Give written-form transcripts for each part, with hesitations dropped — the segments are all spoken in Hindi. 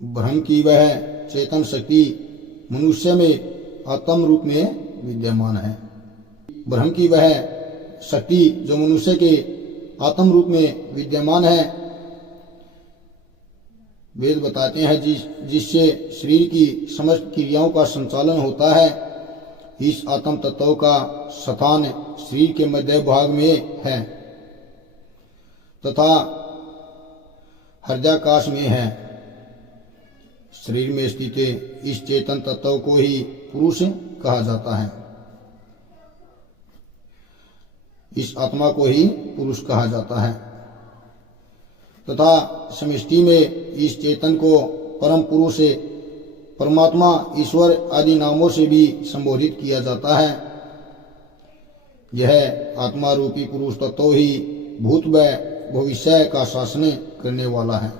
ब्रह्म की वह चेतन शक्ति मनुष्य में आत्म रूप में विद्यमान है। ब्रह्म की वह शक्ति जो मनुष्य के आत्म रूप में विद्यमान है, वेद बताते हैं जिससे शरीर की समस्त क्रियाओं का संचालन होता है। इस आत्म तत्व का स्थान शरीर के मध्य भाग में है तथा हृदयाकाश में है। शरीर में स्थित इस चेतन तत्व को ही पुरुष कहा जाता है। इस आत्मा को ही पुरुष कहा जाता है तथा समष्टि में इस चेतन को परम पुरुष परमात्मा ईश्वर आदि नामों से भी संबोधित किया जाता है। यह आत्मा रूपी पुरुष तत्व ही भूत व भविष्य का शासन करने वाला है।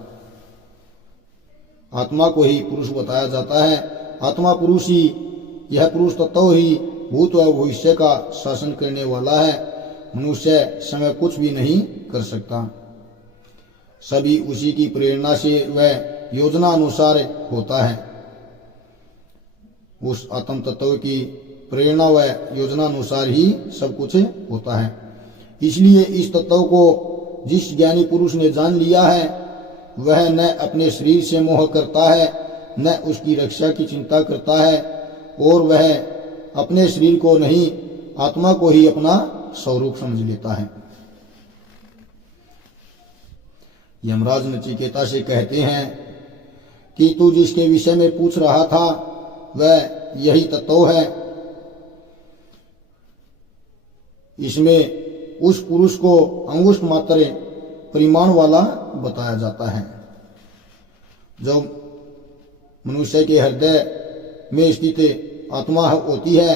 आत्मा को ही पुरुष बताया जाता है। आत्मा पुरुष ही, यह पुरुष तत्व ही भूत व भविष्य का शासन करने वाला है। मनुष्य समय कुछ भी नहीं कर सकता, सभी उसी की प्रेरणा से वह योजना अनुसार होता है। उस आत्म तत्व की प्रेरणा व योजना अनुसार ही सब कुछ होता है। इसलिए इस तत्व को जिस ज्ञानी पुरुष ने जान लिया है, वह न अपने शरीर से मोह करता है, न उसकी रक्षा की चिंता करता है, और वह अपने शरीर को नहीं, आत्मा को ही अपना स्वरूप समझ लेता है। यमराज नचिकेता से कहते हैं कि तू जिसके विषय में पूछ रहा था वह यही तत्व है। इसमें उस पुरुष को अंगुष्ठ मात्र परिमाण वाला बताया जाता है। जो मनुष्य के हृदय में स्थित आत्मा होती है,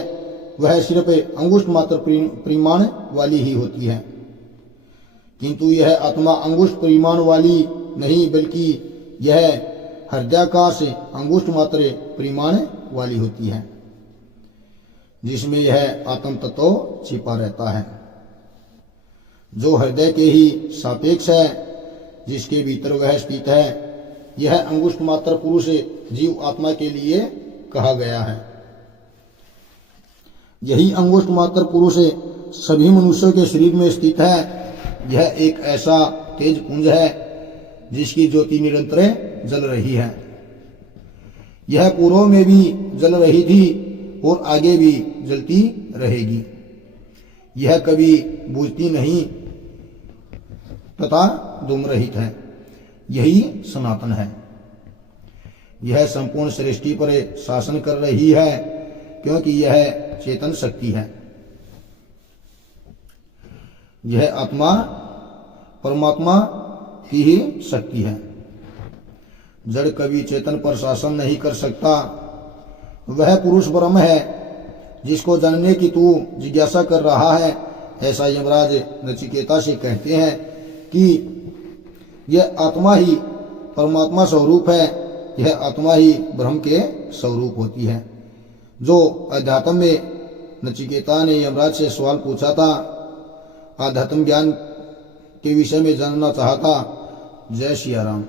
वह सिर्फ अंगुष्ठ मात्र परिमाण वाली ही होती है। किंतु यह आत्मा अंगुष्ठ परिमाण वाली नहीं, बल्कि यह हृदयाकाश अंगुष्ठ मात्र परिमाण वाली होती है, जिसमें यह आत्म तत्व छिपा रहता है, जो हृदय के ही सापेक्ष है, जिसके भीतर वह स्थित है। यह अंगुष्ठ मात्र पुरुष जीव आत्मा के लिए कहा गया है। यही अंगुष्ठ मात्र पुरुष सभी मनुष्यों के शरीर में स्थित है। यह एक ऐसा तेज पुंज है जिसकी ज्योति निरंतर जल रही है। यह पूर्व में भी जल रही थी और आगे भी जलती रहेगी। यह कभी बुझती नहीं तथा धूम रहित है। यही सनातन है। यह संपूर्ण सृष्टि पर शासन कर रही है, क्योंकि यह चेतन शक्ति है। यह आत्मा परमात्मा की ही शक्ति है। जड़ कभी चेतन पर शासन नहीं कर सकता। वह पुरुष ब्रह्म है जिसको जानने की तू जिज्ञासा कर रहा है। ऐसा यमराज नचिकेता से कहते हैं कि यह आत्मा ही परमात्मा स्वरूप है। यह आत्मा ही ब्रह्म के स्वरूप होती है। जो अध्यात्म में नचिकेता ने यमराज से सवाल पूछा था, आध्यात्म ज्ञान के विषय में जानना चाहा था। जय सिया राम।